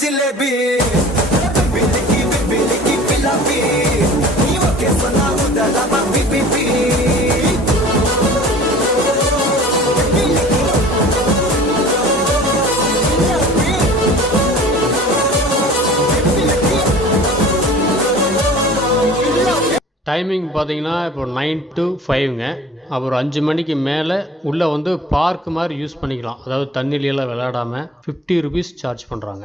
जिलेबी बिलिकी पिलापी नीवो के सना उदला बीबी டைமிங் பார்த்தீங்கன்னா இப்போ 9 to 5ங்க. அப்புறம் 5 மணிக்கு மேலே உள்ளே வந்து பார்க் மாதிரி யூஸ் பண்ணிக்கலாம். அதாவது தண்ணியிலலாம் விளையாடாமல் 50 ருபீஸ் சார்ஜ் பண்ணுறாங்க.